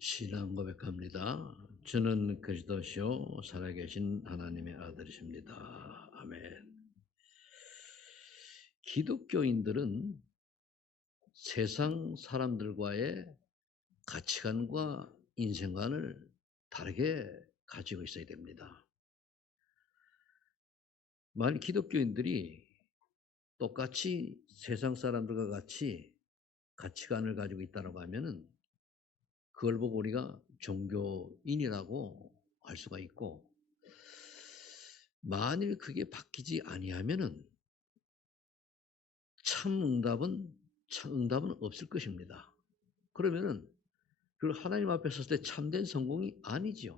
신앙 고백합니다. 저는 그리스도시요 살아계신 하나님의 아들이십니다. 아멘. 기독교인들은 세상 사람들과의 가치관과 인생관을 다르게 가지고 있어야 됩니다. 만약 기독교인들이 똑같이 세상 사람들과 같이 가치관을 가지고 있다고 하면은 그걸 보고 우리가 종교인이라고 할 수가 있고, 만일 그게 바뀌지 아니하면은 참 응답은 없을 것입니다. 그러면은 그 하나님 앞에 섰을 때 참된 성공이 아니지요.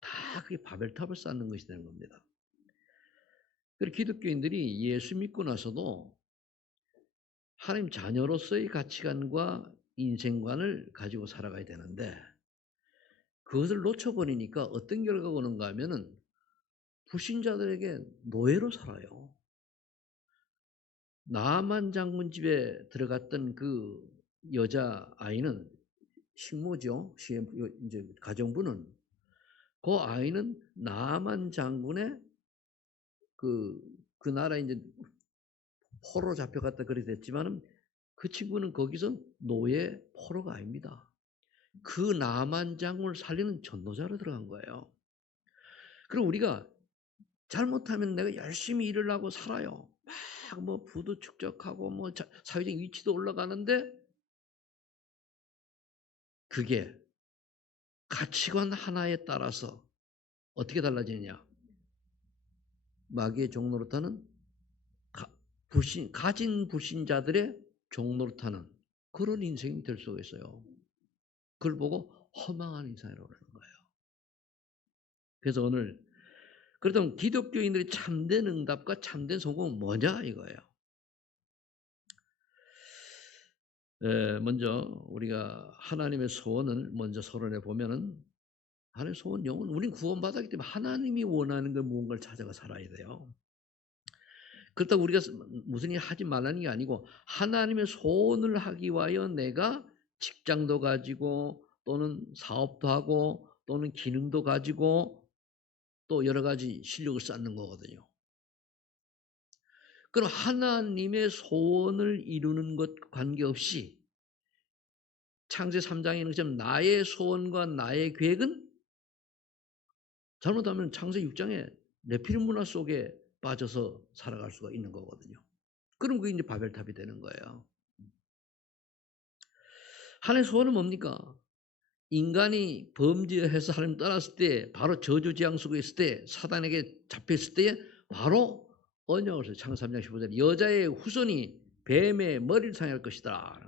다 그게 바벨탑을 쌓는 것이 되는 겁니다. 그리고 기독교인들이 예수 믿고 나서도 하나님 자녀로서의 가치관과 인생관을 가지고 살아가야 되는데, 그것을 놓쳐버리니까 어떤 결과가 오는가 하면은 불신자들에게 노예로 살아요. 나만 장군 집에 들어갔던 그 여자 아이는 식모죠. 이제 가정부는 그 아이는 나만 장군의 그 나라 이제 포로 잡혀갔다 그래 됐지만은 그 친구는 거기서 노예 포로가 아닙니다. 그 나만 장군을 살리는 전도자로 들어간 거예요. 그리고 우리가 잘못하면 내가 열심히 일을 하고 살아요. 막 뭐 부도 축적하고 뭐 사회적 위치도 올라가는데 그게 가치관 하나에 따라서 어떻게 달라지느냐? 마귀의 종노릇하는 가진 불신자들의 종노릇하는 그런 인생이 될 수가 있어요. 그걸 보고 허망한 인생이라고 그러는 거예요. 그래서 오늘 그렇다면 기독교인들의 참된 응답과 참된 성공은 뭐냐 이거예요. 먼저 우리가 하나님의 소원을 먼저 서론해 보면은, 하나님의 소원 영은 우린 구원받았기 때문에 하나님이 원하는 걸 무언가를 찾아가 살아야 돼요. 그렇다고 우리가 무슨 일 하지 말라는 게 아니고, 하나님의 소원을 하기 위하여 내가 직장도 가지고 또는 사업도 하고 또는 기능도 가지고 또 여러 가지 실력을 쌓는 거거든요. 그럼 하나님의 소원을 이루는 것 관계없이 창세 3장에 있는 것처럼 나의 소원과 나의 계획은 잘못하면 창세 6장에 네피림 문화 속에 빠져서 살아갈 수가 있는 거거든요. 그럼 그게 이제 바벨탑이 되는 거예요. 하나님의 소원은 뭡니까? 인간이 범죄해서 하나님 떠났을 때, 바로 저주재앙 속에 있을 때, 사단에게 잡혔을 때 바로 언약을 써요. 창세기 3장 15절 여자의 후손이 뱀의 머리를 상할 것이다.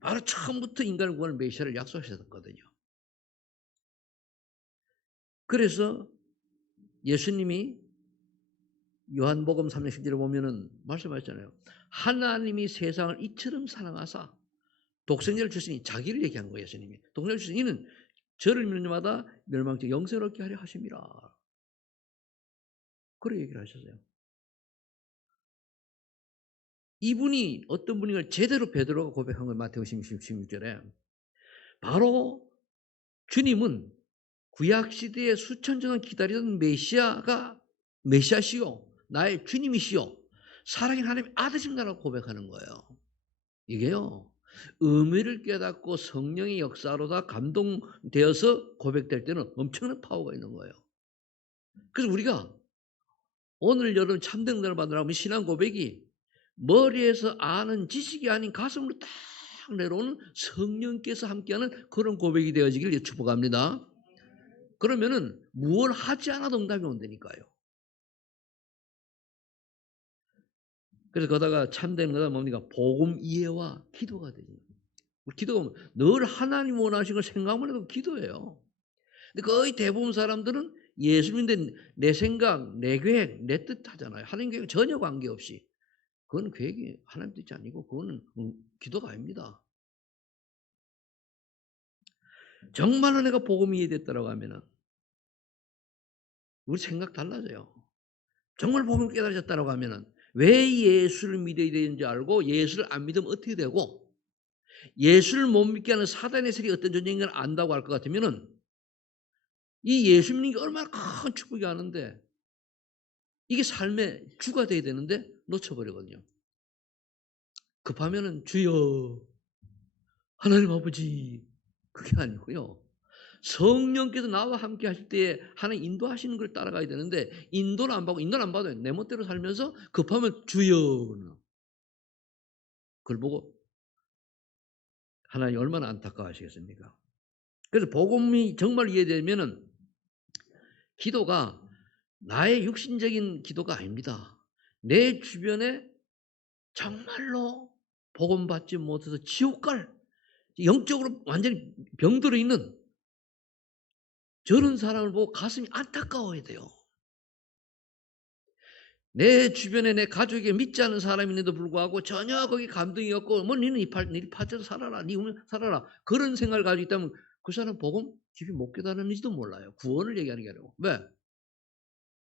바로 처음부터 인간을 구하는 메시아를 약속하셨거든요. 그래서 예수님이 요한복음 3장 10절에 보면은 말씀하셨잖아요. 하나님이 세상을 이처럼 사랑하사 독생자를 주시니, 자기를 얘기한 거예요. 예수님이 독생자를 주시니 이는 저를 믿는 자마다 멸망치 영생을 얻게 하려 하심이라. 그렇게 얘기를 하셨어요. 이분이 어떤 분인가 제대로 베드로가 고백한 거예요. 마태복음 16절에 바로 주님은 구약 시대에 수천 년 기다리던 메시아시요 나의 주님이시요 살아계신 하나님의 아들이십니다라고 고백하는 거예요. 이게요, 의미를 깨닫고 성령의 역사로다 감동되어서 고백될 때는 엄청난 파워가 있는 거예요. 그래서 우리가 오늘 여러분 참된 응답을 받으라면 신앙 고백이 머리에서 아는 지식이 아닌 가슴으로 딱 내려오는 성령께서 함께하는 그런 고백이 되어지길 축복합니다. 그러면은 무엇을 하지 않아도 응답이 온다니까요. 그래서 거다가 참된 거다 뭡니까? 복음 이해와 기도가 되죠. 기도가 늘 하나님 원하시는 걸 생각만 해도 기도예요. 근데 거의 대부분 사람들은 예수 믿는데 내 생각, 내 계획, 내 뜻 하잖아요. 하나님 계획 전혀 관계없이. 그건 계획이 하나님 뜻이 아니고 그거는 기도가 아닙니다. 정말로 내가 복음이 이해됐다라고 하면은 우리 생각 달라져요. 정말 복음 깨달아졌다라고 하면은 왜 예수를 믿어야 되는지 알고, 예수를 안 믿으면 어떻게 되고, 예수를 못 믿게 하는 사단의 세력이 어떤 존재인 걸 안다고 할 것 같으면은 이 예수 믿는 게 얼마나 큰 축복이 하는데 이게 삶의 주가 돼야 되는데 놓쳐버리거든요. 급하면은 주여 하나님 아버지 그게 아니고요. 성령께서 나와 함께 하실 때에 하나님 인도하시는 걸 따라가야 되는데 인도를 안 받아요. 내 멋대로 살면서 급하면 주여 그걸 보고 하나님 얼마나 안타까워하시겠습니까? 그래서 복음이 정말 이해되면은 기도가 나의 육신적인 기도가 아닙니다. 내 주변에 정말로 복음 받지 못해서 지옥 갈 영적으로 완전히 병들어 있는 저런 사람을 보고 가슴이 안타까워야 돼요. 내 주변에 내 가족에게 믿지 않는 사람이 있는데도 불구하고 전혀 거기 감동이 없고 뭐 니는 네 파대로 살아라. 네 운명 살아라. 그런 생각을 가지고 있다면 그 사람 복음 깊이 못 깨달았는지도 몰라요. 구원을 얘기하는 게 아니고. 왜?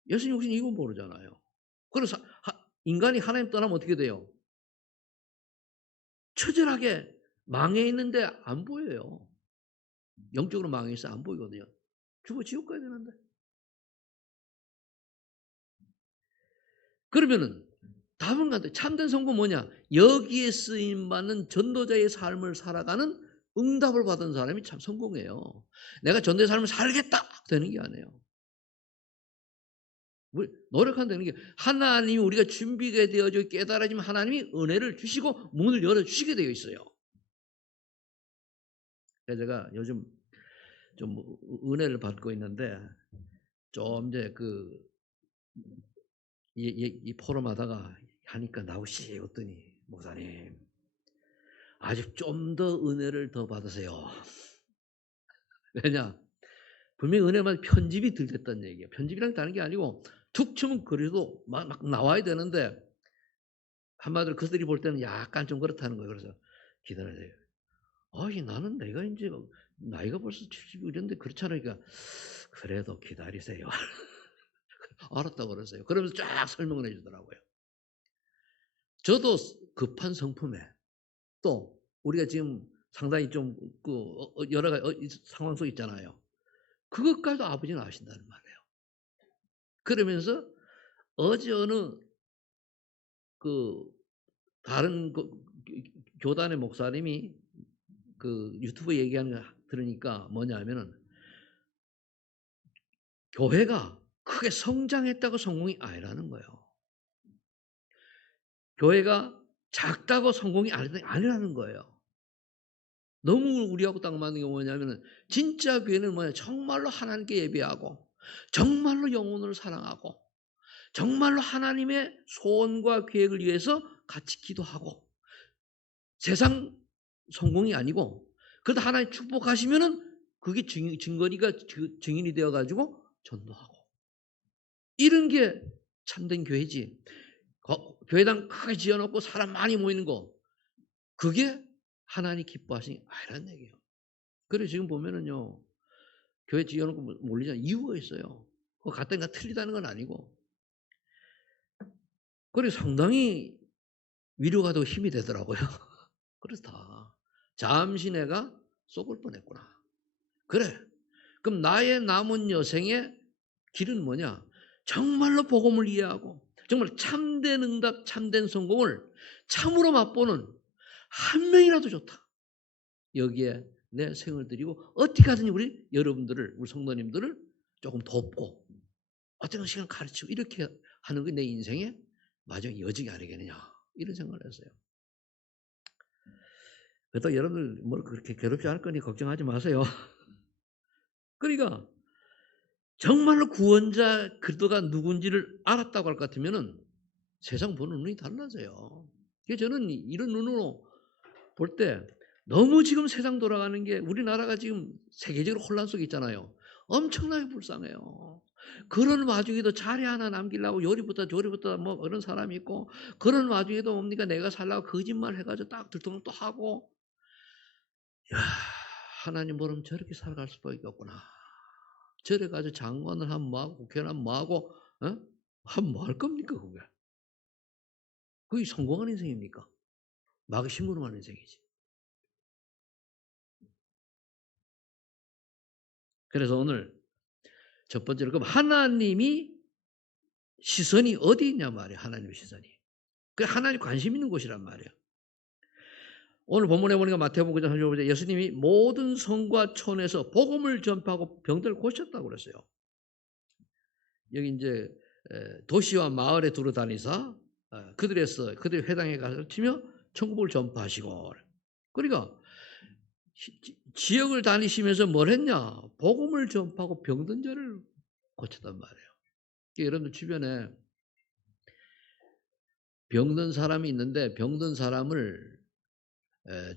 예수님 혹시 이건 모르잖아요. 그래서 인간이 하나님 떠나면 어떻게 돼요? 처절하게 망해 있는데 안 보여요. 영적으로 망해 있어 안 보이거든요. 죽어 지옥 가야 되는데. 그러면은 답은 같아요. 참된 성공 뭐냐? 여기에 쓰임 받는 전도자의 삶을 살아가는 응답을 받은 사람이 참 성공해요. 내가 전도의 삶을 살겠다 되는 게 아니에요. 우리 노력한다는 게 하나님이 우리가 준비가 되어져 깨달아지면 하나님이 은혜를 주시고 문을 열어 주시게 되어 있어요. 그래서 제가 요즘 좀 은혜를 받고 있는데 좀 이제 이 포럼 하다가 하니까 나오시 어떠니 목사님 아직 좀 더 은혜를 더 받으세요. 왜냐? 분명히 은혜만 편집이 덜 됐다는 얘기예요. 편집이랑 다른 게 아니고 툭 치면 그래도 막 나와야 되는데 한마디로 그들이 볼 때는 약간 좀 그렇다는 거예요. 그래서 기다려야 돼요. 아이 나는 내가 인제 나이가 벌써 70 이런데 그렇잖아요. 그러니까 그래도 기다리세요. 알았다고 그러세요. 그러면서 쫙 설명을 해 주더라고요. 저도 급한 성품에 또 우리가 지금 상당히 좀 여러 가지 상황 속에 있잖아요. 그것까지도 아버지는 아신다는 말이에요. 그러면서 어제 어느 그 다른 교단의 목사님이 그 유튜브 얘기하는 거 들으니까 뭐냐면은 교회가 크게 성장했다고 성공이 아니라는 거예요. 교회가 작다고 성공이 아니라는 거예요. 너무 우리하고 딱 맞는 게 뭐냐면은 진짜 교회는 뭐냐 정말로 하나님께 예배하고 정말로 영혼을 사랑하고 정말로 하나님의 소원과 계획을 위해서 같이 기도하고 세상 성공이 아니고 그래도 하나님 축복하시면은 그게 증거리가 증인이 되어 가지고 전도하고 이런 게 참된 교회지. 교회당 크게 지어 놓고 사람 많이 모이는 거 그게 하나님 기뻐하시는 아니라는 얘기예요. 그래서 지금 보면은요. 교회 지어 놓고 몰리잖아요. 이유가 있어요. 그거 같다니까 틀리다는 건 아니고. 그래서 상당히 위로가 되고 힘이 되더라고요. 그렇다. 잠시 내가 속을 뻔했구나. 그래. 그럼 나의 남은 여생의 길은 뭐냐? 정말로 복음을 이해하고 정말 참된 응답, 참된 성공을 참으로 맛보는 한 명이라도 좋다. 여기에 내 생을 드리고 어떻게 하든지 우리 여러분들을 우리 성도님들을 조금 돕고 어떤 시간 가르치고 이렇게 하는 게 내 인생의 마지막 여직이 아니겠느냐 이런 생각을 했어요. 그래도 여러분들 뭐 그렇게 괴롭지 않을 거니 걱정하지 마세요. 그러니까 정말로 구원자 그리스도가 누군지를 알았다고 할 것 같으면은 세상 보는 눈이 달라져요. 그래서 저는 이런 눈으로 볼 때 너무 지금 세상 돌아가는 게 우리나라가 지금 세계적으로 혼란 속에 있잖아요. 엄청나게 불쌍해요. 그런 와중에도 자리 하나 남기려고 요리부터 조리부터 뭐 그런 사람이 있고 그런 와중에도 뭡니까 내가 살라고 거짓말 해가지고 딱 들통을 또 하고 야 하나님 모르면 저렇게 살아갈 수밖에 없구나. 저래 가지고 장관을 하면 뭐하고 국회의원 하면 뭐하고 어? 하면 뭐 할 겁니까 그게. 그게 성공한 인생입니까? 마귀 심부름하는 인생이지. 그래서 오늘 첫 번째로 그럼 하나님이 시선이 어디 있냐 말이에요. 하나님의 시선이. 그 하나님 관심 있는 곳이란 말이에요. 오늘 본문에 보니까 마태복음 9장 35절 예수님이 모든 성과 촌에서 복음을 전파하고 병들을 고쳤다고 그랬어요. 여기 이제 도시와 마을에 두루 다니사 그들의 회당에 가르치며 천국을 전파하시고 그러니까 지역을 다니시면서 뭘 했냐? 복음을 전파하고 병든 자를 고쳤단 말이에요. 여러분들 주변에 병든 사람이 있는데 병든 사람을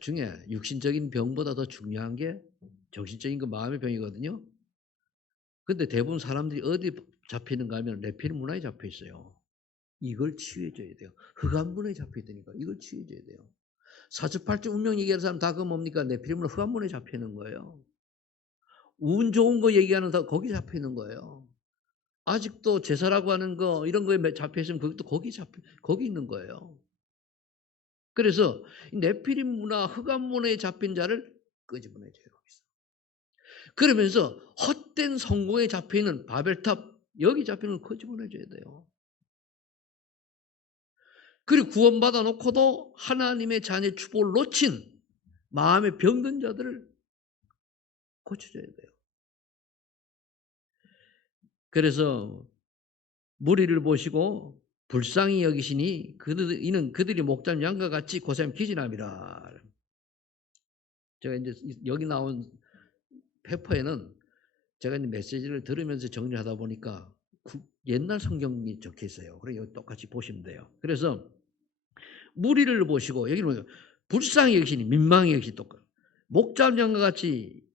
중에 육신적인 병보다 더 중요한 게 정신적인 그 마음의 병이거든요. 근데 대부분 사람들이 어디 잡히는가 하면 네피림 문화에 잡혀 있어요. 이걸 치유해줘야 돼요. 흑암문에 잡혀 있다니까 이걸 치유해줘야 돼요. 사주팔주 운명 얘기하는 사람 다 그 뭡니까? 네피림 문화 흑암문에 잡혀 있는 거예요. 운 좋은 거 얘기하는 다 거기 잡혀 있는 거예요. 아직도 제사라고 하는 거 이런 거에 잡혀 있으면 그것도 거기 있는 거예요. 그래서 네피림 문화 흑암문에 잡힌 자를 끄집어내줘요. 거기서. 그러면서 헛된 성공에 잡혀있는 바벨탑 여기 잡히는 걸 끄집어내줘야 돼요. 그리고 구원받아 놓고도 하나님의 자녀의 축복을 놓친 마음의 병든 자들을 고쳐줘야 돼요. 그래서 무리를 보시고 불쌍히 여기시니 이는 그들이 목장 양과 같이 고생하며 기진함이라. 제가 이제 여기 나온 페퍼에는 제가 이제 메시지를 들으면서 정리하다 보니까 옛날 성경이 적혀 있어요. 그래서 똑같이 보시면 돼요. 그래서 무리를 보시고 여기는 불쌍히 여기시니 민망히 여기시 똑같. 목장양과 같이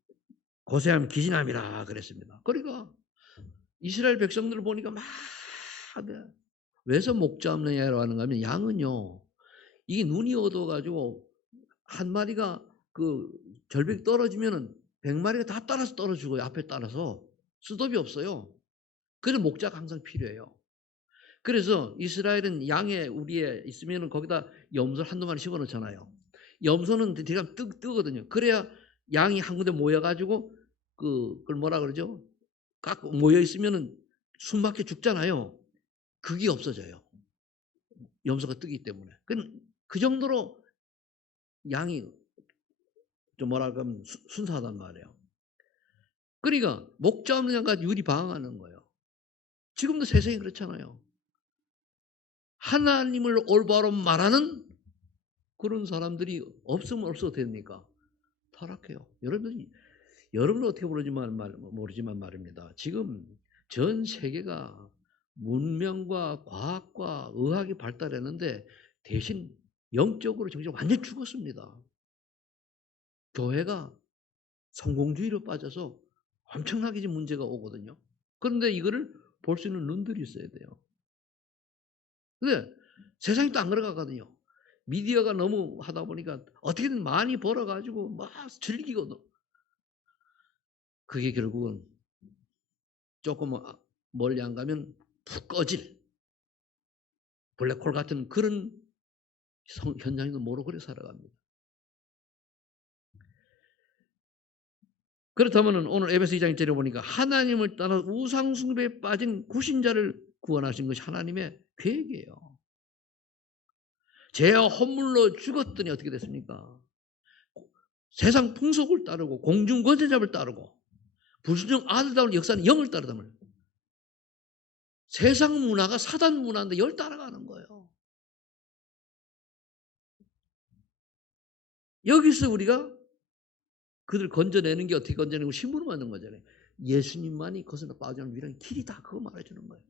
고생하면 기진함이라 그랬습니다. 그러니까 이스라엘 백성들을 보니까 막 왜서 목 잡느냐라고 하는가 하면 양은요. 이게 눈이 어두워가지고 한 마리가 그 절벽 떨어지면은 100마리가 다 따라서 떨어지고요. 앞에 따라서 수톱이 없어요. 그래서 목자가 항상 필요해요. 그래서 이스라엘은 양의 우리에 있으면은 거기다 염소를 한두 마리 집어넣잖아요. 염소는 뒤가 뜨거든요. 그래야 양이 한 군데 모여가지고 그걸 뭐라 그러죠? 각 모여 있으면은 숨막혀 죽잖아요. 그게 없어져요. 염소가 뜨기 때문에. 그 정도로 양이 좀 뭐랄까 하면 순수하단 말이에요. 그러니까 목자 없는 양과 유리 방황하는 거예요. 지금도 세상이 그렇잖아요. 하나님을 올바로 말하는 그런 사람들이 없으면 없어도 됩니까? 타락해요. 여러분 어떻게 모르지만 말입니다. 지금 전 세계가 문명과 과학과 의학이 발달했는데 대신 영적으로 정신 완전히 죽었습니다. 교회가 성공주의로 빠져서 엄청나게 문제가 오거든요. 그런데 이거를 볼 수 있는 눈들이 있어야 돼요. 근데 세상이 또 안 그래가거든요. 미디어가 너무 하다 보니까 어떻게든 많이 벌어가지고 막 즐기고 그게 결국은 조금 멀리 안 가면 푹 꺼질 블랙홀 같은 그런 현장도 모르고 그래 살아갑니다. 그렇다면 오늘 에베소 2장 1절에 보니까 하나님을 따라 우상숭배에 빠진 구신자를 구원하신 것이 하나님의 계획이에요. 죄와 허물로 죽었더니 어떻게 됐습니까? 세상 풍속을 따르고 공중권세잡을 따르고 불순종 아들다운 역사는 영을 따르다 말이에요. 세상 문화가 사단 문화인데 열 따라가는 거예요. 여기서 우리가 그들 건져내는 게 어떻게 건져내고 신부를 만든 거잖아요. 예수님만이 그것을 빠져나오는 유일한 길이다. 그거 말해주는 거예요.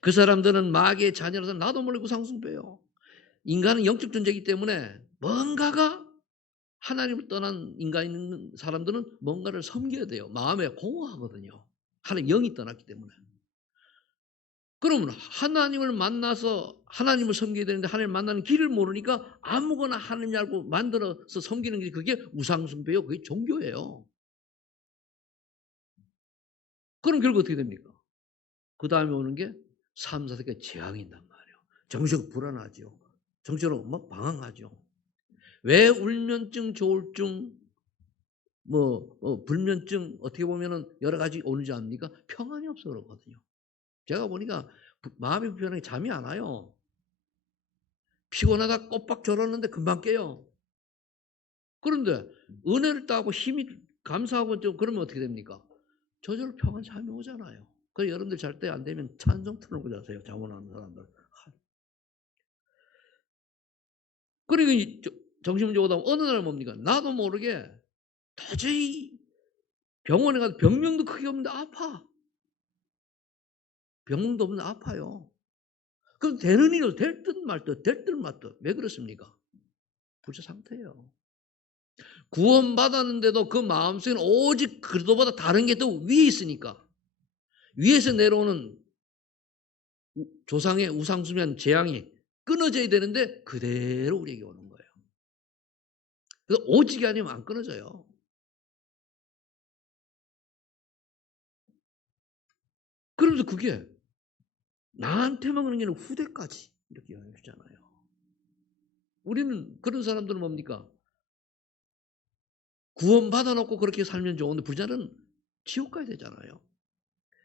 그 사람들은 마귀의 자녀라서 나도 모르고 상승배요. 인간은 영적 존재이기 때문에 뭔가가 하나님을 떠난 인간 있는 사람들은 뭔가를 섬겨야 돼요. 마음에 공허하거든요. 하나님 영이 떠났기 때문에. 그러면 하나님을 만나서 하나님을 섬겨야 되는데 하나님을 만나는 길을 모르니까 아무거나 하느님 알고 만들어서 섬기는 게 그게 우상숭배요. 그게 종교예요. 그럼 결국 어떻게 됩니까? 그 다음에 오는 게 3, 4세계 재앙이 있단 말이에요. 정신적으로 불안하죠. 정신적으로 막 방황하죠. 왜 울면증, 조울증, 불면증 어떻게 보면은 여러 가지 오는지 압니까? 평안이 없어 그렇거든요. 제가 보니까 마음이 불편하게 잠이 안 와요. 피곤하다 꼬박 졸았는데 금방 깨요. 그런데 은혜를 따고 힘이 감사하고 좀 그러면 어떻게 됩니까? 저절로 평안 잠이 오잖아요. 그래서 여러분들 잘 때 안 되면 찬송 틀어놓고 자세요. 잠원하는 사람들. 그리고 정신 문제 오다 어느 날 뭡니까? 나도 모르게 도저히 병원에 가도 병명도 크게 없는데 아파. 병명도 없는데 아파요. 그럼 되는 일로 될 듯 말 듯, 될 듯 말 듯. 왜 그렇습니까? 부재 상태예요. 구원받았는데도 그 마음속에는 오직 그리스도보다 다른 게 더 위에 있으니까. 위에서 내려오는 조상의 우상숭배한 재앙이 끊어져야 되는데 그대로 우리에게 오는 거예요. 그래서 오직이 아니면 안 끊어져요. 그러면서 그게 나한테만 그런 게 아니라 후대까지 이렇게 영향을 주잖아요. 우리는 그런 사람들은 뭡니까? 구원 받아놓고 그렇게 살면 좋은데 부자는 지옥 가야 되잖아요.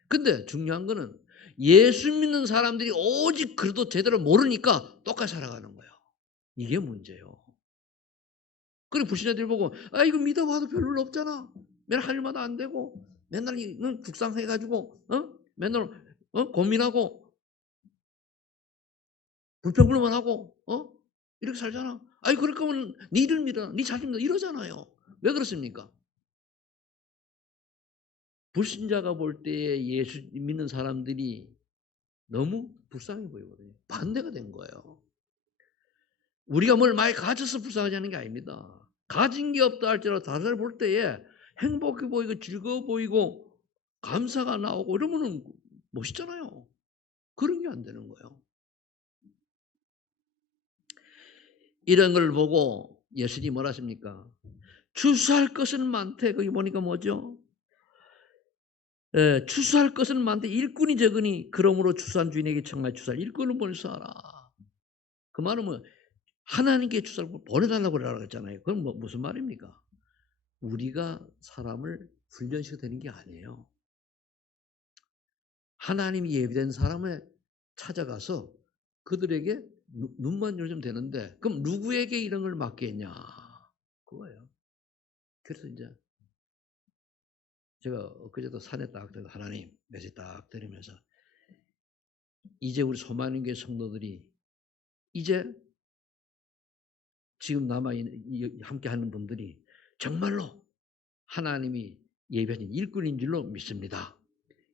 근데 중요한 거는 예수 믿는 사람들이 오직 그래도 제대로 모르니까 똑같이 살아가는 거예요. 이게 문제예요. 그리고 불신자들 보고 이거 믿어봐도 별로 없잖아. 맨날 할 일마다 안 되고 맨날 국상해가지고 맨날 고민하고 불평불만 하고 이렇게 살잖아. 그럴 거면 니를 믿어, 니 자신 믿어 이러잖아요. 왜 그렇습니까? 불신자가 볼 때 예수 믿는 사람들이 너무 불쌍해 보이거든요. 반대가 된 거예요. 우리가 뭘 많이 가져서 불쌍하지 않은 게 아닙니다. 가진 게 없다 할지라도 다른 사람을 볼 때에 행복해 보이고 즐거워 보이고 감사가 나오고 이러면은 멋있잖아요. 그런 게 안 되는 거예요. 이런 걸 보고 예수님이 뭐라 하십니까? 추수할 것은 많대. 거기 보니까 뭐죠? 추수할 것은 많대. 일꾼이 적으니 그러므로 추수한 주인에게 청하여 추수할 일꾼을 보내서하라. 그 말은 뭐 하나님께 추수를 보내달라고 그러라고 했잖아요. 그럼 무슨 말입니까? 우리가 사람을 훈련시켜 되는 게 아니에요. 하나님이 예비된 사람을 찾아가서 그들에게 눈만 열면 되는데 그럼 누구에게 이런 걸 맡겠냐? 그거예요. 그래서 이제 제가 엊그제도 산에 딱 들어가 하나님 메시지 딱 들으면서 이제 우리 소만인교회 성도들이 이제 지금 함께하는 분들이 정말로 하나님이 예비하신 일꾼인 줄로 믿습니다.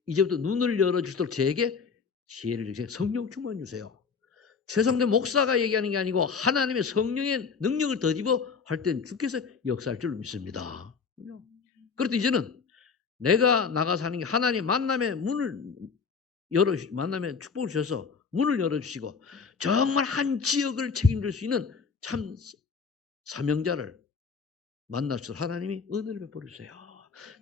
이제부터 눈을 열어주도록 저에게 지혜를 주세요. 성령 충만 주세요. 최성대 목사가 얘기하는 게 아니고 하나님의 성령의 능력을 더입어 할 땐 주께서 역사할 줄 믿습니다. 그래도 이제는 내가 나가서 하는 게 하나님 만남의 문을 만남의 축복을 주셔서 문을 열어주시고 정말 한 지역을 책임질 수 있는 참 사명자를 만날 수 하나님이 은혜를 베풀어 주세요.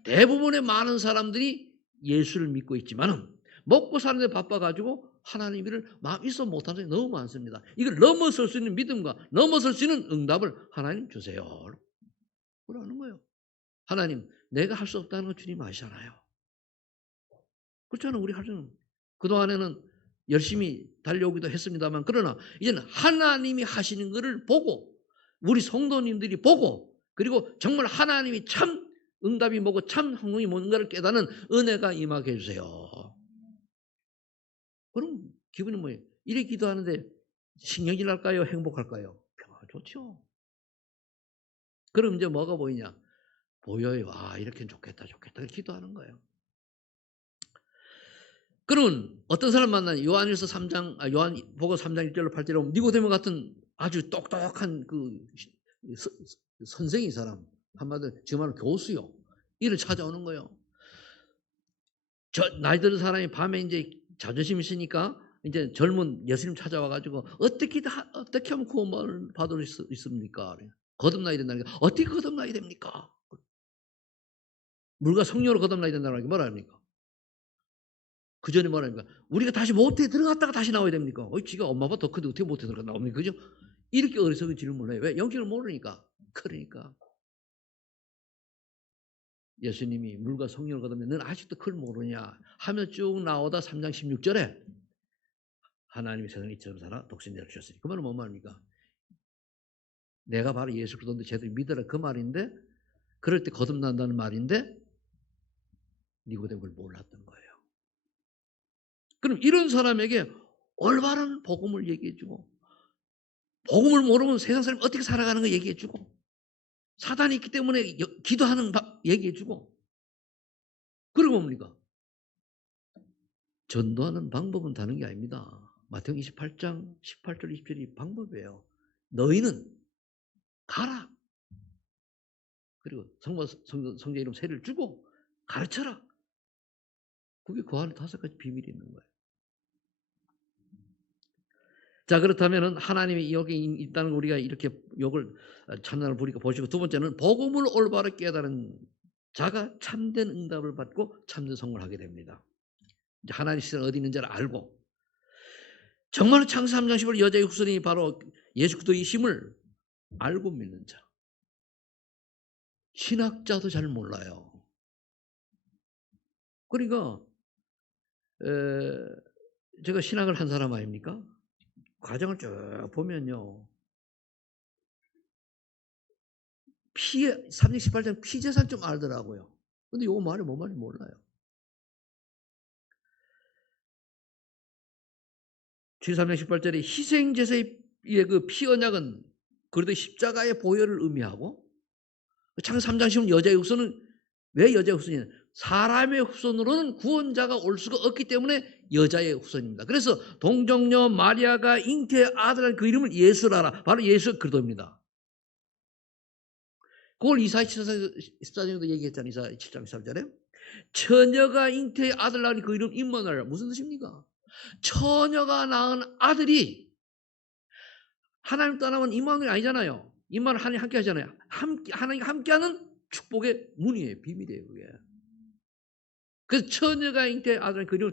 대부분의 많은 사람들이 예수를 믿고 있지만은 먹고 사는데 바빠가지고 하나님 일을 마음 있어 못하는 사람이 너무 많습니다. 이걸 넘어설 수 있는 믿음과 넘어설 수 있는 응답을 하나님 주세요. 그러는 거예요. 하나님 내가 할 수 없다는 건 주님 아시잖아요. 그렇잖아요. 우리 하는 그동안에는 열심히 달려오기도 했습니다만 그러나 이제는 하나님이 하시는 것을 보고 우리 성도님들이 보고 그리고 정말 하나님이 참 응답이 뭐고 참 항공이 뭔가를 깨닫는 은혜가 임하게 해주세요. 그럼 기분이 뭐예요? 이래 기도하는데 신경이 날까요? 행복할까요? 좋죠. 그럼 이제 뭐가 보이냐? 보여요. 이렇게 좋겠다, 좋겠다. 기도하는 거예요. 그러면 어떤 사람 만나냐? 요한일서 3장, 요한복음 3장 1절로 8절에 보면 니고데모 같은 아주 똑똑한 선생이 사람, 한마디로 지금 말하는 교수요. 이를 찾아오는 거예요. 나이 드는 사람이 밤에 이제 자존심 있으니까 이제 젊은 예수님 찾아와가지고 어떻게 하면 구원을 받을 수 있습니까? 거듭나야 된다는 게 어떻게 거듭나야 됩니까? 물과 성령으로 거듭나야 된다는 게 뭐라 합니까? 그 전에 뭐라 합니까? 우리가 다시 모태에 들어갔다가 다시 나와야 됩니까? 지가 엄마보다 더 큰데 어떻게 모태에 들어갔나? 그죠? 이렇게 어리석은 질문을 해요. 왜? 영적을 모르니까. 그러니까. 예수님이 물과 성령을 거두면 너는 아직도 그걸 모르냐 하며 쭉 나오다 3장 16절에 하나님이 세상을 이처럼 살아 독생자를 주셨으니 그 말은 뭔 말입니까? 내가 바로 예수 그리스도인데 제대로 믿어라 그 말인데 그럴 때 거듭난다는 말인데 니고데모 그걸 몰랐던 거예요. 그럼 이런 사람에게 올바른 복음을 얘기해주고 복음을 모르면 세상 사람이 어떻게 살아가는 거 얘기해주고 사단이 있기 때문에 기도하는 얘기해주고 그리고 뭡니까? 전도하는 방법은 다른 게 아닙니다. 마태복음 28장 18절 20절이 방법이에요. 너희는 가라. 그리고 성자 이름 세례를 주고 가르쳐라. 그게 그 안에 5가지 비밀이 있는 거예요. 자, 그렇다면 하나님이 여기 있다는 걸 우리가 이렇게 욕을 찬양을 부리고 보시고 두 번째는 복음을 올바르게 깨달은 자가 참된 응답을 받고 참된 성공을 하게 됩니다. 이제 하나님 시선 어디 있는지를 알고 정말 창세 3장 15절 여자의 후손이 바로 예수 그리스도이심을 알고 믿는 자. 신학자도 잘 몰라요. 그러니까 제가 신학을 한 사람 아닙니까? 과정을 쭉 보면요. 318장 피제산 좀 알더라고요. 근데 이거 말이 뭔 말인지 몰라요. 주의 3장 18절에 희생제사의 그 피 언약은 그래도 십자가의 보혈을 의미하고 창세 3장 10은 여자의 후손은 왜 여자의 후손이냐? 사람의 후손으로는 구원자가 올 수가 없기 때문에 여자의 후손입니다. 그래서 동정녀 마리아가 잉태의 아들한 그 이름을 예수라라. 바로 예수 그리스도입니다. 그걸 이사야 14장에도 얘기했잖아요. 이사야 7장 13절에 처녀가 잉태의 아들 낳으니 그 이름 임마누엘. 무슨 뜻입니까? 처녀가 낳은 아들이 하나님 떠나면 임마누엘이 아니잖아요. 임마누엘 하나님 함께 하잖아요. 하나님과 함께하는 축복의 문이에요. 비밀이에요. 그게. 그래서 처녀가 잉태의 아들은 그 이름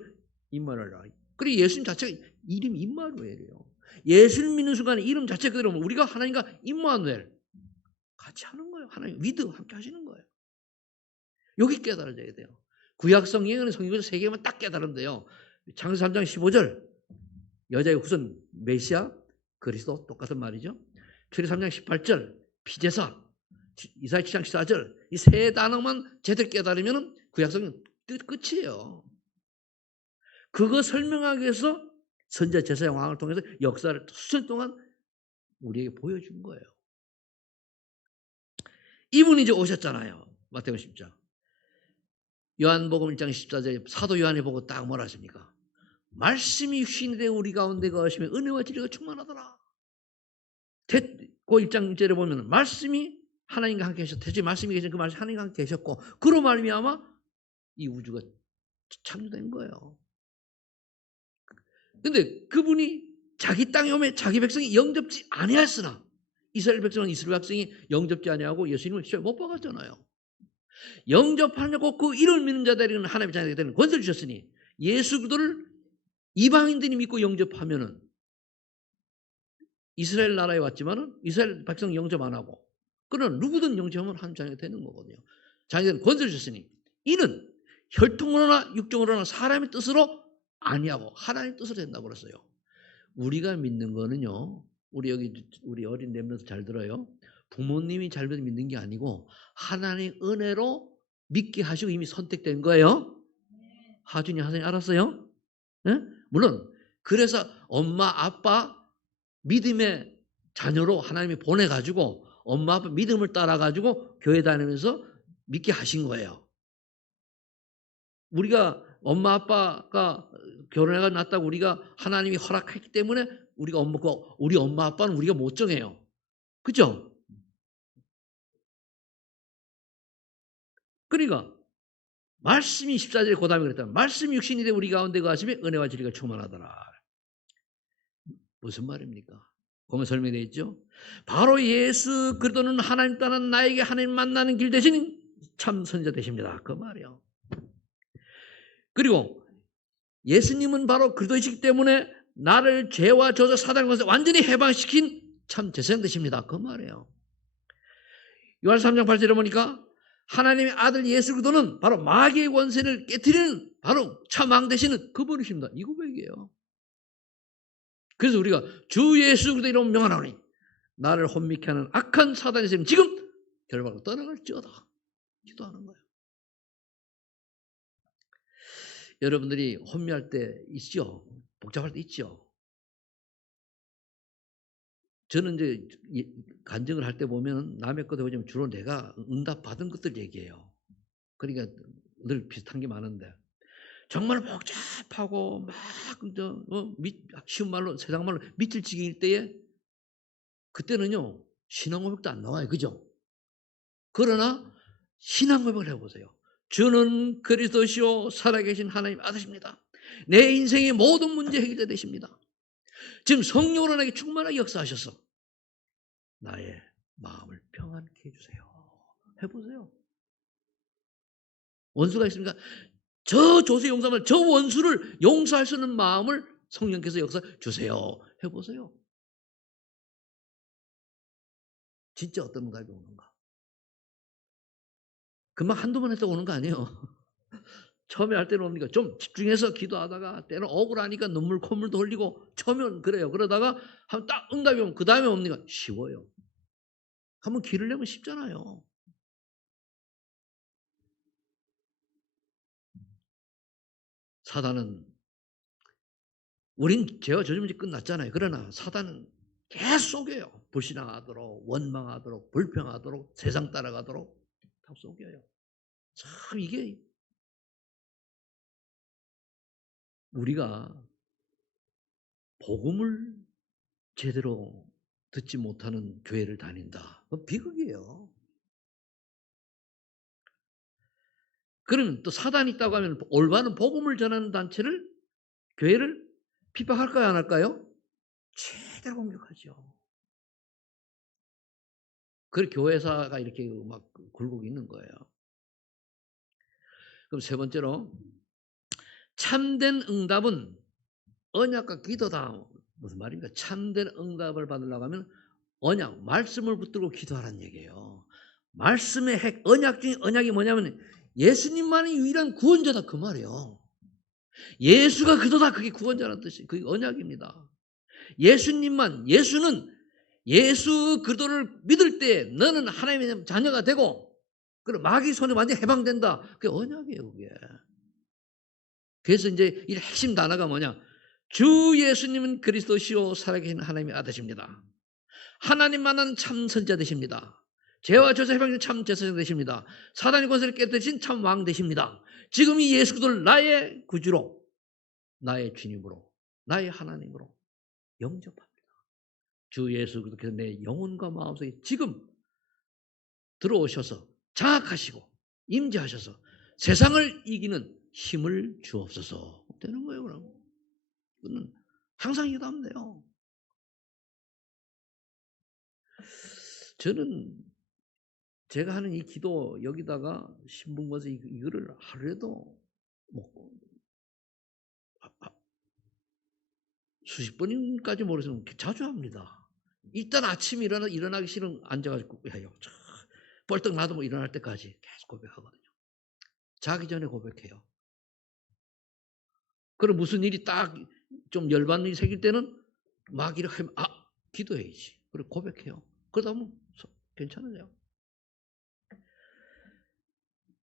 임마누엘이라. 그리고 예수님 자체가 이름이 임마누엘이에요. 예수님 믿는 순간에 이름 자체 그대로 우리가 하나님과 임마누엘 같이 하는 거예요. 하나님 위드 함께 하시는 거예요. 여기 깨달아져야 돼요. 구약성 예언의 성경에서 3개만 딱 깨달으면 돼요. 창세 3장 15절 여자의 후손 메시아 그리스도 똑같은 말이죠. 출애굽 3장 18절 피제사 이사야 7장 14절 이 3 단어만 제대로 깨달으면 구약성은 끝이에요. 그거 설명하기 위해서 선지자 제사장 왕을 통해서 역사를 수천 동안 우리에게 보여준 거예요. 이분이 이제 오셨잖아요. 마태복음 10장. 요한복음 1장 14절에 사도 요한이 보고 딱 뭐라 하십니까? 말씀이 신이 되어 우리 가운데 거하시며 은혜와 진리가 충만하더라. 그 1장 1절에 보면 말씀이 하나님과 함께 계셨고 대체 말씀이 계신 그 말씀이 하나님과 함께 계셨고 그로 말미암아 이 우주가 창조된 거예요. 근데 그분이 자기 땅에 오면 자기 백성이 영접지 아니하였으나 이스라엘 백성은 이스라엘 백성이 영접지 아니하고 예수님을 시험에 못 박았잖아요. 영접하려고 그 이름을 믿는 자들에게는 하나님의 자녀가 되는 권세를 주셨으니 예수 그리스도를 이방인들이 믿고 영접하면은 이스라엘 나라에 왔지만은 이스라엘 백성 영접 안 하고 그러나 누구든 영접하면 하나님 자녀가 되는 거거든요. 자녀들은 권세를 주셨으니 이는 혈통으로나 육정으로나 사람의 뜻으로 아니하고 하나님의 뜻으로 된다고 그랬어요. 우리가 믿는 거는요. 우리 어린 렘넌트 잘 들어요. 부모님이 잘못 믿는 게 아니고 하나님의 은혜로 믿게 하시고 이미 선택된 거예요. 하준이 하선이 알았어요? 네? 물론 그래서 엄마 아빠 믿음의 자녀로 하나님이 보내가지고 엄마 아빠 믿음을 따라가지고 교회 다니면서 믿게 하신 거예요. 우리가 엄마 아빠가 결혼해가 낳았다고 우리가 하나님이 허락했기 때문에 우리 엄마 아빠는 우리가 못 정해요. 그죠? 그러니까 말씀이 14절에 그 다음에 그랬다. 말씀이 육신이 되어 우리 가운데 거하시며 은혜와 진리가 충만하더라. 무슨 말입니까? 보면 설명되어 있죠. 바로 예수 그리스도는 하나님 떠난 나에게 하나님 만나는 길 대신 참 선지자 되십니다. 그 말이요. 그리고 예수님은 바로 그리스도이시기 때문에 나를 죄와 저주 사단의 권세에서 완전히 해방시킨 참 제사장 되십니다. 그 말이에요. 요한 3장 8절에 보니까 하나님의 아들 예수 그리스도는 바로 마귀의 권세를 깨뜨리는 바로 참 왕 되시는 그분이십니다. 이 고백이에요. 그래서 우리가 주 예수 그리스도 이름 명하노니 나를 혼미케 하는 악한 사단의 셈 지금 결박으로 떠나갈지어다 기도하는 거예요. 여러분들이 혼미할 때 있죠? 복잡할 때 있죠? 저는 이제 간증을 할 때 보면 남의 것도 보면 주로 내가 응답 받은 것들 얘기해요. 그러니까 늘 비슷한 게 많은데 정말 복잡하고 막 쉬운 말로 세상 말로 밑을 지길 때에 그때는요 신앙 고백도 안 나와요, 그죠? 그러나 신앙 고백을 해보세요. 주는 그리스도시요 살아계신 하나님 아들입니다. 내 인생의 모든 문제 해결자 되십니다. 지금 성령으로 나에게 충만하게 역사하셔서 나의 마음을 평안케 해주세요. 해보세요. 원수가 있습니까? 저 조세 용서하면 저 원수를 용서할 수 있는 마음을 성령께서 역사 주세요. 해보세요. 진짜 어떤 응답이 오는가? 금방 한두 번 했다고 오는 거 아니에요. 처음에 할 때는 옵니까? 좀 집중해서 기도하다가 때는 억울하니까 눈물 콧물도 흘리고 처음엔 그래요. 그러다가 한번 딱 응답이 오면 그 다음에 옵니까? 쉬워요. 한번 기를 내면 쉽잖아요. 사단은 우린 죄와 저주문제 끝났잖아요. 그러나 사단은 계속 속여요. 불신앙하도록 원망하도록 불평하도록 세상 따라가도록 다 속여요. 참 이게 우리가 복음을 제대로 듣지 못하는 교회를 다닌다. 그건 비극이에요. 그러면 또 사단이 있다고 하면 올바른 복음을 전하는 단체를 교회를 핍박할까요, 안 할까요? 최대로 공격하죠. 그 교회사가 이렇게 막 굴곡이 있는 거예요. 그럼 세 번째로 참된 응답은 언약과 기도다. 무슨 말입니까? 참된 응답을 받으려고 하면 언약, 말씀을 붙들고 기도하라는 얘기예요. 말씀의 핵, 언약 중에 언약이 뭐냐면 예수님만이 유일한 구원자다 그 말이에요. 예수가 그도다 그게 구원자라는 뜻이 그게 언약입니다. 예수는 예수 그리스도를 믿을 때 너는 하나님의 자녀가 되고 그리고 마귀 손에 완전히 해방된다. 그게 언약이에요. 그게. 그래서 이제 이 핵심 단어가 뭐냐? 주 예수님은 그리스도시요 살아계신 하나님의 아들이십니다. 하나님만은 참 선지자 되십니다. 죄와 저주 해방된 참 제사장 되십니다. 사단의 권세를 깨뜨리신 참 왕 되십니다. 지금 이 예수 그리스도를 나의 구주로, 나의 주님으로, 나의 하나님으로 영접합니다. 주 예수 그리스도께서 내 영혼과 마음속에 지금 들어오셔서 장악하시고 임재하셔서 세상을 이기는 힘을 주옵소서 되는 거예요. 그럼 그는 항상 기도하면 돼요. 저는 제가 하는 이 기도 여기다가 신분 거서 이거를 하루에도 뭐 수십 번까지 모르지만 자주 합니다. 일단 아침에 일어나기 싫으면 앉아가지고 해요. 벌떡 나도 뭐 일어날 때까지 계속 고백하거든요. 자기 전에 고백해요. 그럼 무슨 일이 딱 좀 열받는 일이 생길 때는 막 이렇게 하면 기도해야지. 그리고 고백해요. 그러다 보면 괜찮아요.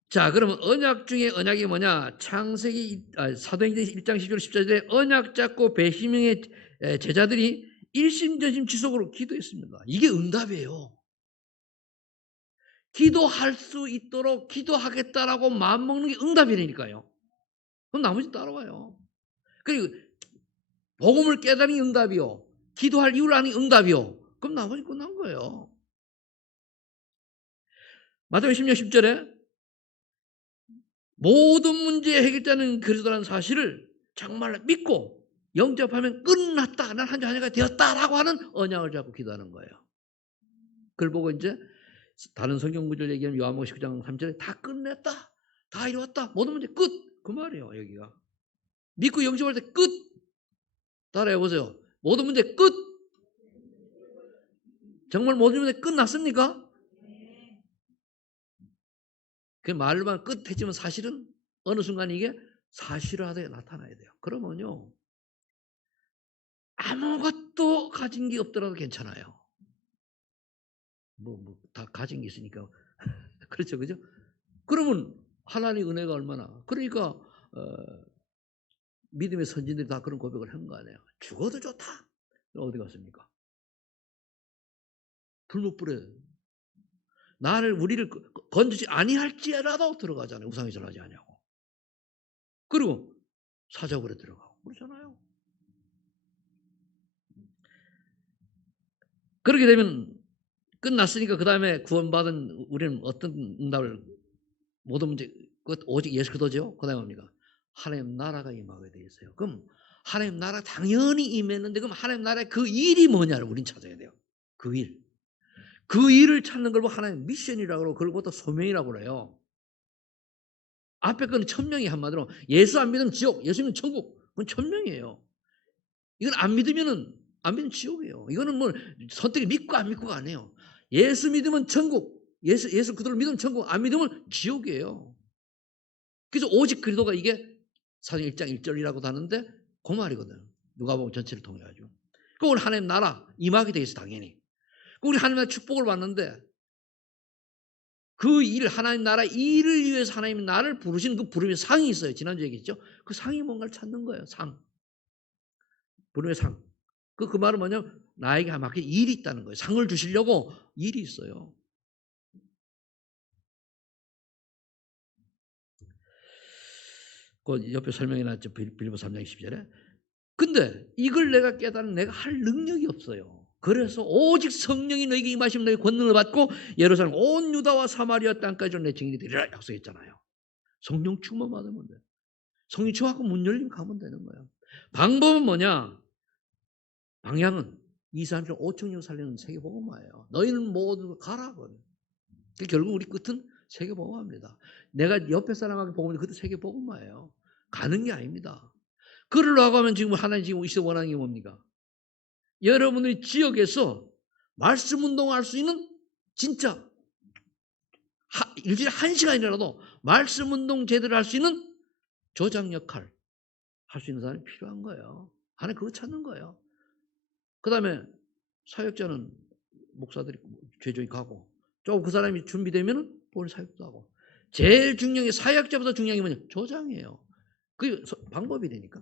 자, 그러면 언약 중에 언약이 뭐냐? 창세기 사도행전 1장 10절 14절에 언약 잡고 배심영의 제자들이 일심전심 지속으로 기도했습니다. 이게 응답이에요. 기도할 수 있도록 기도하겠다라고 마음먹는 게 응답이라니까요. 그럼 나머지 따라와요. 그리고 복음을 깨달으니 응답이요. 기도할 이유를 아니 응답이요. 그럼 나머지 끝난 거예요. 마태복음 16, 10절에 모든 문제의 해결자는 그리스도라는 사실을 정말 믿고 영접하면 끝났다. 난 한 자녀가 되었다라고 하는 언약을 잡고 기도하는 거예요. 그걸 보고 이제 다른 성경 구절 얘기하면 요한복음 19장 3절에 다 끝냈다. 다 이루었다. 모든 문제 끝. 그 말이에요. 여기가. 믿고 영접할 때 끝. 따라해 보세요. 모든 문제 끝. 정말 모든 문제 끝났습니까? 그 말로만 끝했지만 사실은 어느 순간 이게 사실화되어 나타나야 돼요. 그러면요, 아무것도 가진 게 없더라도 괜찮아요. 다 가진 게 있으니까. 그렇죠, 그죠? 그러면 하나님 은혜가 얼마나. 그러니까 믿음의 선진들이 다 그런 고백을 한 거 아니에요. 죽어도 좋다. 어디 갔습니까? 불못불에 나를 우리를 건지지 아니할지라도 들어가잖아요. 우상이 절하지 아니하고. 그리고 사자굴에 들어가고 그렇잖아요. 그렇게 되면 끝났으니까 그 다음에 구원받은 우리는 어떤 응답을 모든 문제 끝 오직 예수 그리스도죠. 그 다음에 뭡니까? 하나님 나라가 임하게 돼 있어요. 그럼 하나님 나라 당연히 임했는데 그럼 하나님 나라의 그 일이 뭐냐를 우린 찾아야 돼요. 그 일. 그 일을 찾는 걸 하나님 미션이라고 그러고 그걸 또 소명이라고 그래요. 앞에 거는 천명이 한마디로 예수 안 믿으면 지옥, 예수 믿으면 천국. 그건 천명이에요. 이건 안 믿으면 지옥이에요. 이거는 뭐 선택이 믿고 안 믿고가 아니에요. 예수 믿으면 천국, 예수 그대로 믿으면 천국, 안 믿으면 지옥이에요. 그래서 오직 그리스도가 이게 사도행 1장 1절이라고도 하는데 그 말이거든. 누가복음 전체를 통해 가지고. 그 우리 하나님 나라 임하게 돼 있어 당연히. 우리 하나님의 축복을 받는데 그 일, 하나님 나라 일을 위해서 하나님이 나를 부르신 그 부름의 상이 있어요. 지난주에 얘기했죠. 그 상이 뭔가를 찾는 거예요. 상. 부름의 상. 그 말은 뭐냐면 나에게 맡긴 일이 있다는 거예요. 상을 주시려고 일이 있어요. 그 옆에 설명해 놨죠. 빌립보 3장 10절에. 근데 이걸 내가 깨달은 내가 할 능력이 없어요. 그래서 오직 성령이 너에게 임하시면 너희 권능을 받고 예루살렘 온 유다와 사마리아 땅까지 내 증인이 되리라 약속했잖아요. 성령 충만 받으면 돼. 성령 충만하고 문 열리면 가면 되는 거예요. 방법은 뭐냐? 방향은 2, 3천 5천 명 살리는 세계복음화예요. 너희는 모두 가라고. 결국 우리 끝은 세계복음화입니다. 내가 옆에 사람에게 복음이 그것도 세계복음화예요. 가는 게 아닙니다. 그러려고 하면 지금 하나님 지금 이 시대 원하는 게 뭡니까? 여러분의 지역에서 말씀 운동할 수 있는 진짜 일주일에 1시간이라도 말씀 운동 제대로 할 수 있는 조장 역할 할 수 있는 사람이 필요한 거예요. 하나님 그거 찾는 거예요. 그 다음에 사역자는 목사들이 최종이 가고 좀 그 사람이 준비되면 본인 사역도 하고 제일 중요한 게 사역자보다 중요한 게 뭐냐? 조장이에요. 그게 방법이 되니까.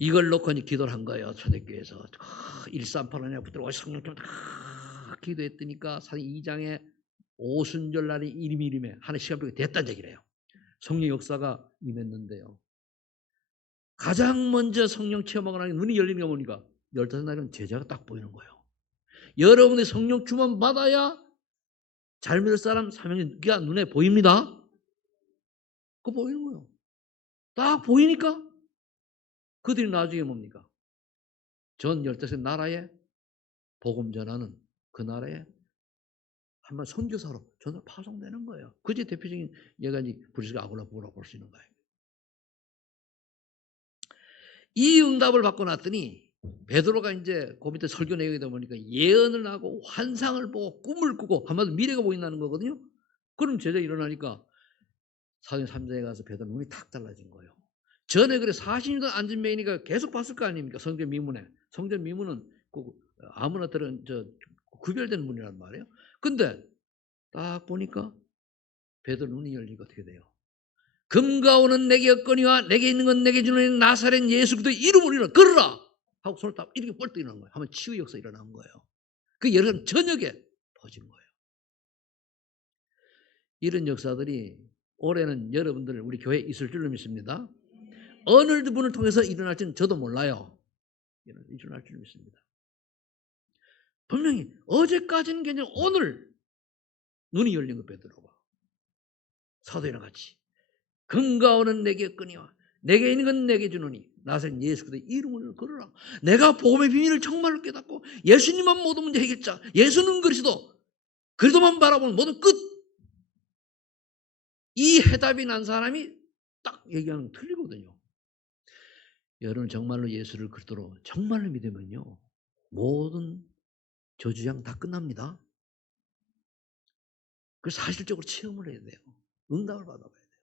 이걸 놓고 이제 기도를 한 거예요. 초대교회에서 138원에 붙들고 성령 좀 기도했더니까 2장에 오순절 날이 이름에 하나님 시간표가 됐다는 얘기를 해요. 성령 역사가 임했는데요. 가장 먼저 성령 체험하고 나니 눈이 열리는 게 뭡니까? 15날은 제자가 딱 보이는 거예요. 여러분의 성령 충만 받아야 잘 믿을 사람 사명이가 눈에 보입니다. 그거 보이는 거예요. 딱 보이니까 그들이 나중에 뭡니까? 전 15세 나라에 복음 전하는 그 나라에 한번 선교사로 전혀 파송되는 거예요. 그게 대표적인 예가 이제 브리스가 아굴라보라고 볼 수 있는 거예요. 이 응답을 받고 났더니 베드로가 이제 그 밑에 설교 내용이다 보니까 예언을 하고 환상을 보고 꿈을 꾸고 한마디로 미래가 보인다는 거거든요. 그럼 제자 일어나니까 사도행 3장에 가서 베드로 눈이 탁 달라진 거예요. 전에 그래 40년 앉은 메이니까 계속 봤을 거 아닙니까? 성전 미문에. 성전 미문은 아무나 구별된 문이란 말이에요. 근데 딱 보니까 베드로 눈이 열리니까 어떻게 돼요? 금과 오는 내게 없거니와 내게 있는 건 내게 주는 나사렛 예수 그리스도의 이름으로 일어나 걸어라 하고 손을 딱 이렇게 뻘떡 일어난 거예요. 하면 치유 역사 일어난 거예요. 그 여러분 저녁에 퍼진 거예요. 이런 역사들이 올해는 여러분들 우리 교회에 있을 줄로 믿습니다. 어느 분을 통해서 일어날지는 저도 몰라요. 일어날 줄 믿습니다. 분명히 어제까지는 그냥 오늘 눈이 열린 거 베드로가 사도이랑 같이 금과 오는 내게 없거니와 내게 있는 건 내게 주노니 나사렛 예수 그리스도의 이름을 걸어라. 내가 복음의 비밀을 정말로 깨닫고 예수님만 모든 문제 해결자, 예수는 그리스도, 그리스도만 바라보는 모든 끝. 이 해답이 난 사람이 딱 얘기하는 건 틀리거든요. 여러분 정말로 예수를 그리스도로 정말로 믿으면요 모든 저주양 다 끝납니다. 그래서 사실적으로 체험을 해야 돼요. 응답을 받아봐야 돼요.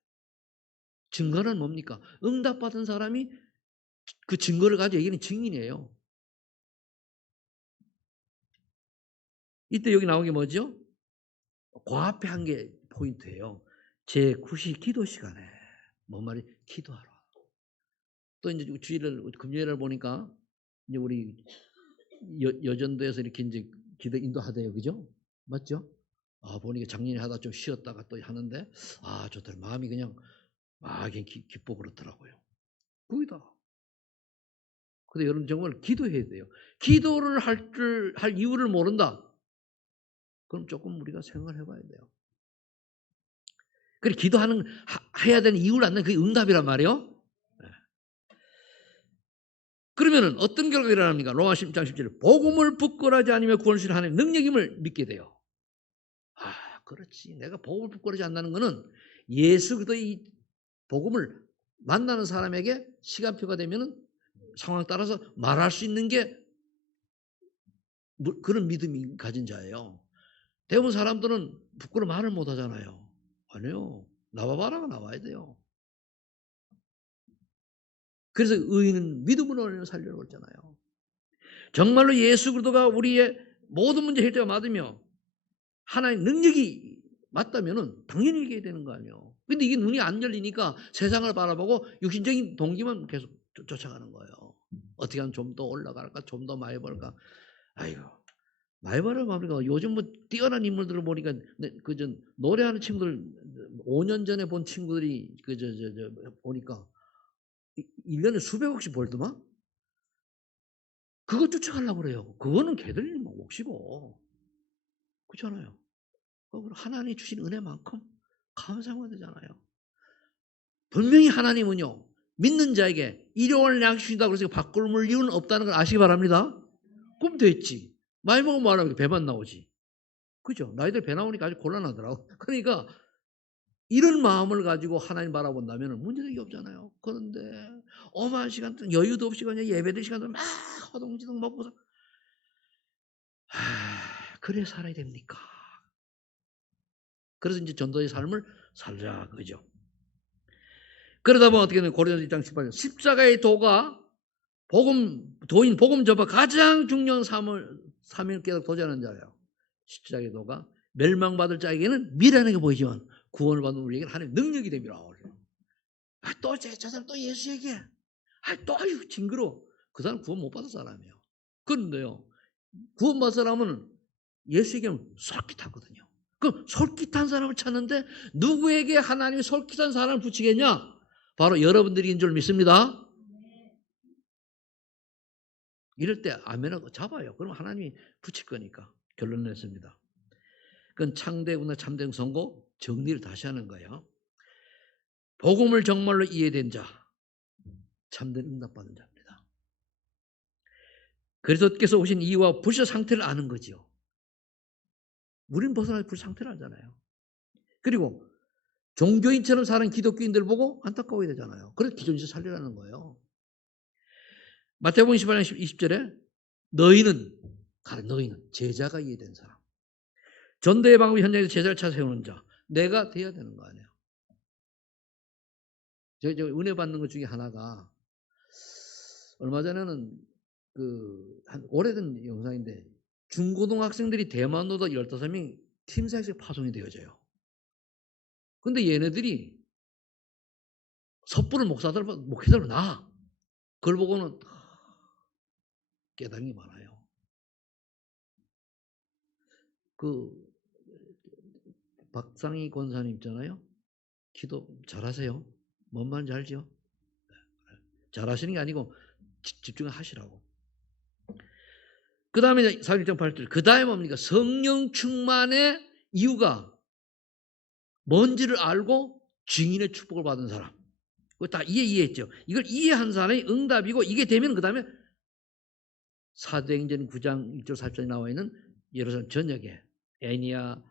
증거는 뭡니까? 응답받은 사람이 그 증거를 가지고 얘기하는 증인이에요. 이때 여기 나온 게 뭐죠? 그 앞에 한 게 포인트예요. 제9시 기도 시간에 뭔 말이 기도하라. 또 이제 주일을 금요일을 보니까 이제 우리 여전도에서 이렇게 이제 기도 인도하대요, 그죠? 맞죠? 아 보니까 작년에 하다 좀 쉬었다가 또 하는데 아 좋더라. 마음이 그냥 막 기뻐 그렇더라고요. 거기다. 근데 여러분 정말 기도해야 돼요. 기도를 할 이유를 모른다. 그럼 조금 우리가 생각을 해봐야 돼요. 그래 기도하는 해야 되는 이유를 안는 그게 응답이란 말이에요. 그러면은 어떤 결과가 일어납니까? 로마 10장 10절에 복음을 부끄러워하지 않으며 구원을 주시는 하나님의 능력임을 믿게 돼요. 아, 그렇지. 내가 복음을 부끄러워하지 않는다는 것은 예수 그리스도의 복음을 만나는 사람에게 시간표가 되면은 상황 따라서 말할 수 있는 게 그런 믿음이 가진 자예요. 대부분 사람들은 부끄러워 말을 못 하잖아요. 아니요. 나와봐라가 나와야 돼요. 그래서 의인은 믿음으로 살려고 했잖아요. 정말로 예수 그리스도가 우리의 모든 문제 해결자가 맞으며 하나의 능력이 맞다면은 당연히 얘기해야 되는 거 아니에요. 근데 이게 눈이 안 열리니까 세상을 바라보고 육신적인 동기만 계속 쫓아가는 거예요. 어떻게 하면 좀 더 올라갈까? 좀 더 많이 벌까? 아이고. 많이 벌으면 합니까? 요즘 뭐 뛰어난 인물들을 보니까 그저 노래하는 친구들 5년 전에 본 친구들이 보니까 1년에 수백억씩 벌더만? 그거 쫓아가려고 그래요. 그거는 걔들 몫이고. 그렇잖아요. 하나님이 주신 은혜만큼 감사해야 되잖아요. 분명히 하나님은요, 믿는 자에게 일용할 양식 주신다고 그래서 바꿀 이유는 없다는 걸 아시기 바랍니다. 그럼 됐지. 많이 먹으면 뭐하라고 배만 나오지. 그죠? 나이들 배 나오니까 아주 곤란하더라고. 그러니까 이런 마음을 가지고 하나님 바라본다면 문제될 게 없잖아요. 그런데 어마한 시간 동안 여유도 없이 그냥 예배될 시간 동안 막 허둥지둥 먹고서 그래 살아야 됩니까? 그래서 이제 전도의 삶을 살자 그죠? 그러다 보면 어떻게 되면 고린도서 1장 18절 십자가의 도가 도인 복음 접어 가장 중요한 삶을 깨닫고 도전하는 자예요. 십자가의 도가 멸망받을 자에게는 미련하게 보이지만 구원을 받는 우리에게는 하나님의 능력이 됩니다. 또 저 사람 또 예수 얘기해. 또 아유 징그러워. 그 사람 구원 못 받은 사람이에요. 그런데요. 구원 받은 사람은 예수 얘기하면 솔깃하거든요. 그럼 솔깃한 사람을 찾는데 누구에게 하나님이 솔깃한 사람을 붙이겠냐? 바로 여러분들인 줄 믿습니다. 이럴 때 아멘하고 잡아요. 그럼 하나님이 붙일 거니까 결론을 냈습니다. 그건 창대구나 참된 선고 정리를 다시 하는 거예요. 복음을 정말로 이해된 자, 참된 응답받는 자입니다. 그리스도께서 오신 이유와 불신 상태를 아는 거죠. 우리는 벗어나서 불신 상태를 알잖아요. 그리고 종교인처럼 사는 기독교인들 보고 안타까워야 되잖아요. 그래서 기존에서 살리라는 거예요. 마태복음 28장 20절에 너희는 제자가 이해된 사람. 전도의 방법 현장에서 제자를 찾아 세우는 자. 내가 돼야 되는 거 아니에요. 저 은혜 받는 것 중에 하나가 얼마 전에는 한 오래된 영상인데 중고등학생들이 대만로다 15명이 팀사에서 파송이 되어져요. 근데 얘네들이 섣부른 목회자로 나. 그걸 보고는 깨달은 게 많아요. 박상희 권사님 있잖아요. 기도 잘하세요. 뭔 말인지 알죠? 잘하시는 게 아니고 집중하시라고. 그 다음에 4.8절. 그 다음에 뭡니까? 성령 충만의 이유가 뭔지를 알고 증인의 축복을 받은 사람. 그거 다 이해했죠. 이걸 이해한 사람이 응답이고 이게 되면 그 다음에 사도행전 9장 1절 4절에 나와 있는 예루살렘 전역에 애니야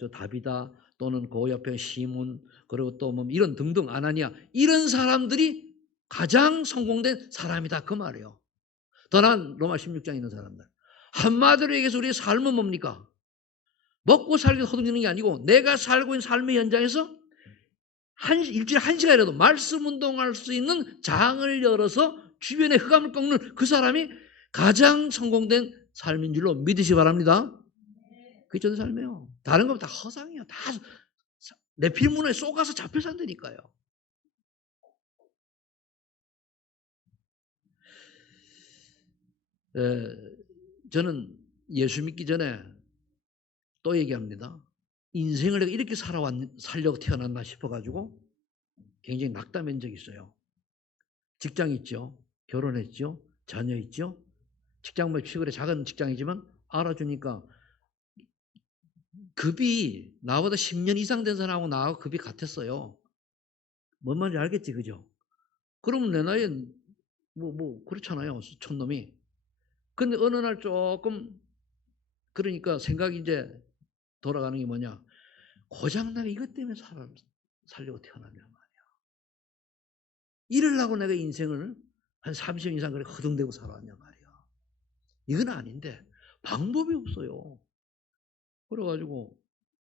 저 다비다 또는 그 옆에 시몬 그리고 또 이런 등등 아나니아 이런 사람들이 가장 성공된 사람이다 그 말이에요. 더 나은 로마 16장에 있는 사람들. 한마디로 얘기해서 우리의 삶은 뭡니까? 먹고 살기 허둥지는 게 아니고 내가 살고 있는 삶의 현장에서 일주일에 1시간이라도 말씀 운동할 수 있는 장을 열어서 주변의 흑암을 꺾는 그 사람이 가장 성공된 삶인 줄로 믿으시 바랍니다. 그게 전 삶이에요. 다른 거 다 허상이에요. 다 내 필문에 쏘가서 잡혀 산다니까요. 저는 예수 믿기 전에 또 얘기합니다. 인생을 내가 이렇게 살려고 태어났나 싶어가지고 굉장히 낙담한 적이 있어요. 직장 있죠. 결혼했죠. 자녀 있죠. 직장 뭐 취급에 작은 직장이지만 알아주니까 급이 나보다 10년 이상 된 사람하고 나하고 급이 같았어요. 뭔 말인지 알겠지, 그죠? 그러면 내 나이엔 그렇잖아요. 촌놈이. 근데 어느 날 조금 그러니까 생각이 이제 돌아가는 게 뭐냐. 고작 내가 이것 때문에 살려고 태어났냐 말이야. 이러려고 내가 인생을 한 30년 이상 그렇게 허둥대고 살았냐 말이야. 이건 아닌데 방법이 없어요. 그래가지고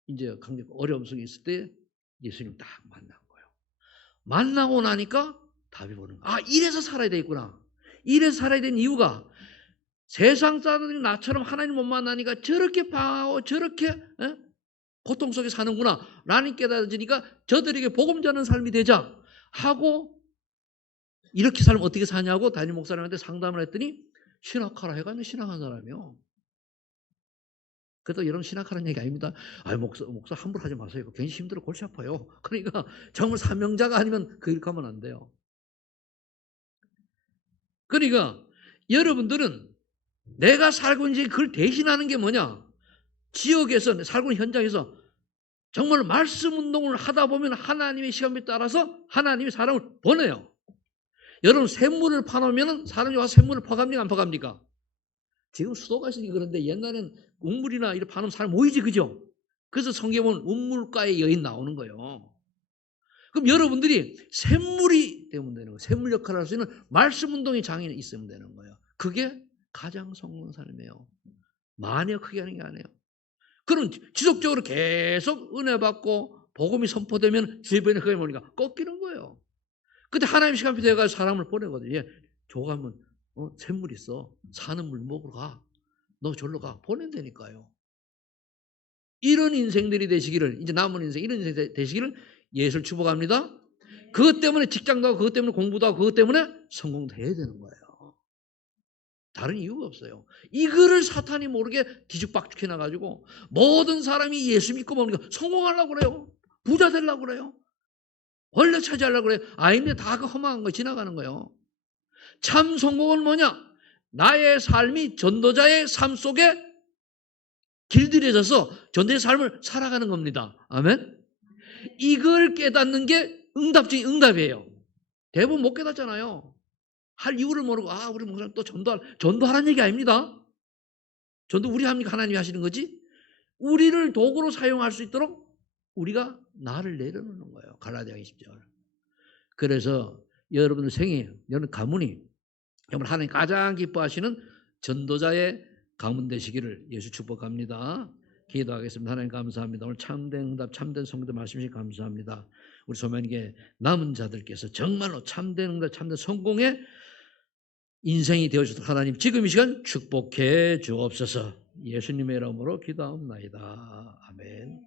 이제 어려움 속에 있을 때 예수님 딱 만난 거예요. 만나고 나니까 답이 보는 거야. 아, 이래서 살아야 되겠구나. 이래서 살아야 되는 이유가 세상 사람들이 나처럼 하나님 못 만나니까 저렇게 방황하고 저렇게 고통 속에 사는구나 라는 깨달아지니까 저들에게 복음 전하는 삶이 되자 하고 이렇게 살면 어떻게 사냐고 담임 목사님한테 상담을 했더니 신학하라 해가지고 신학한 사람이요. 그래도 여러분 신학하라는 얘기 아닙니다. 아, 목사 함부로 하지 마세요. 괜히 힘들어 골치 아파요. 그러니까 정말 사명자가 아니면 그 일 가면 안 돼요. 그러니까 여러분들은 내가 살고 있는 그걸 대신하는 게 뭐냐? 지역에서 살고 있는 현장에서 정말 말씀 운동을 하다 보면 하나님의 시간에 따라서 하나님이 사람을 보내요. 여러분 샘물을 파놓으면 사람이 와서 샘물을 퍼갑니까 안 퍼갑니까? 지금 수도가 있으니 그런데 옛날엔 우물이나 이렇게 파놓으면 사람 모이지, 그죠? 그래서 성경에 보면 우물가의 여인 나오는 거예요. 그럼 여러분들이 샘물이 되면 되는 거예요. 샘물 역할을 할 수 있는 말씀 운동의 장이 있으면 되는 거예요. 그게 가장 성공 삶이에요. 마녀 크게 하는 게 아니에요. 그럼 지속적으로 계속 은혜 받고 복음이 선포되면 주변에 그게 뭐니까 꺾이는 거예요. 근데 하나님 시간표 돼가지고 사람을 보내거든요. 조가면 샘물 있어. 사는 물 먹으러 가. 너 절로 가. 보낸다니까요. 이런 인생들이 되시기를, 이제 남은 인생 이런 인생 되시기를 예수를 축복합니다. 그것 때문에 직장도 하고 그것 때문에 공부도 하고 그것 때문에 성공도 해야 되는 거예요. 다른 이유가 없어요. 이거를 사탄이 모르게 뒤죽박죽 해놔가지고 모든 사람이 예수 믿고 보니까 성공하려고 그래요. 부자 되려고 그래요. 권력 차지하려고 그래요. 아닌데 다 그 험한 거 지나가는 거예요. 참 성공은 뭐냐? 나의 삶이 전도자의 삶 속에 길들여져서 전도자의 삶을 살아가는 겁니다. 아멘? 이걸 깨닫는 게 응답 중에 응답이에요. 대부분 못 깨닫잖아요. 할 이유를 모르고 우리 목사님 또 전도하라는 얘기 아닙니다. 전도 우리 합니까? 하나님이 하시는 거지? 우리를 도구로 사용할 수 있도록 우리가 나를 내려놓는 거예요. 갈라디아 20절. 그래서 여러분들 생애, 여러분 가문이 정말 하나님 가장 기뻐하시는 전도자의 가문 되시기를 예수 축복합니다. 기도하겠습니다. 하나님 감사합니다. 오늘 참된 응답, 참된 성도 말씀 주셔서 감사합니다. 우리 소명에게 남은 자들께서 정말로 참된 응답, 참된 성공의 인생이 되어주도록 하나님 지금 이 시간 축복해 주옵소서. 예수님의 이름으로 기도하옵나이다. 아멘.